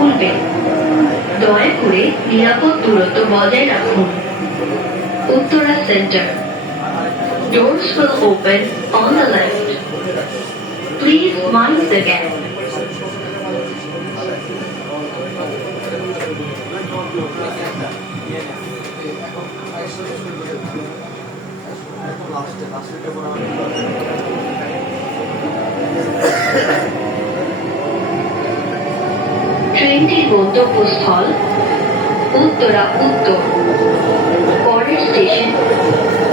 খুলবে। দয়া করে নিরাপদ দূরত্ব বজায় রাখুন। Uttara centre. Doors will open on the left. Please mind the gap. ট্রেনটির গন্তব্যস্থল উত্তরা উত্তর। পরের স্টেশন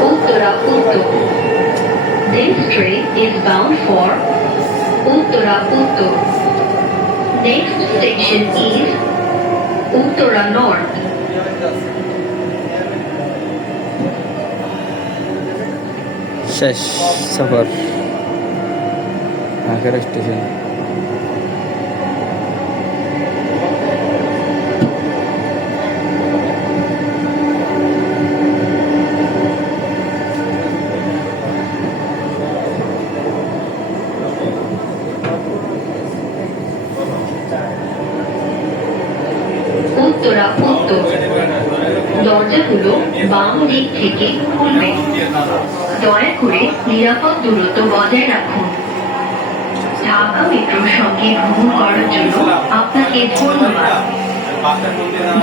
উত্তরা উত্তর। This train is bound for Uttara Uttar. Next station is Uttara North. শেষ সফর আখের স্টেশন। উত্তরা উত্তর। দরজাগুলো বাম দিক থেকে খুলবে। দয়া করে নিরাপদ দূরত্ব বজায় রাখুন। ঢাকা মেট্রোর সঙ্গে ভ্রমণ করার জন্য আপনাকে ধন্যবাদ।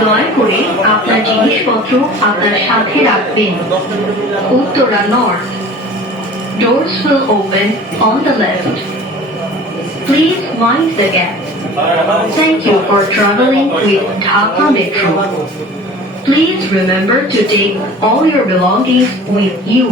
দয়া করে আপনার জিনিসপত্র আপনার সাথে রাখবেন। Uttara north. Doors will open on the left. Please mind the gap. Thank you for traveling with Dhaka Metro. Please remember to take all your belongings with you.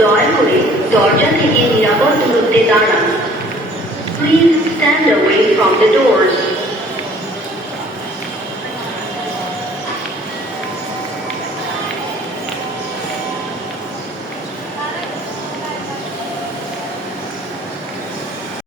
দয়া করে দরজা থেকে নিরাপদ দূরত্বে দাঁড়ান। Please stand away from the doors.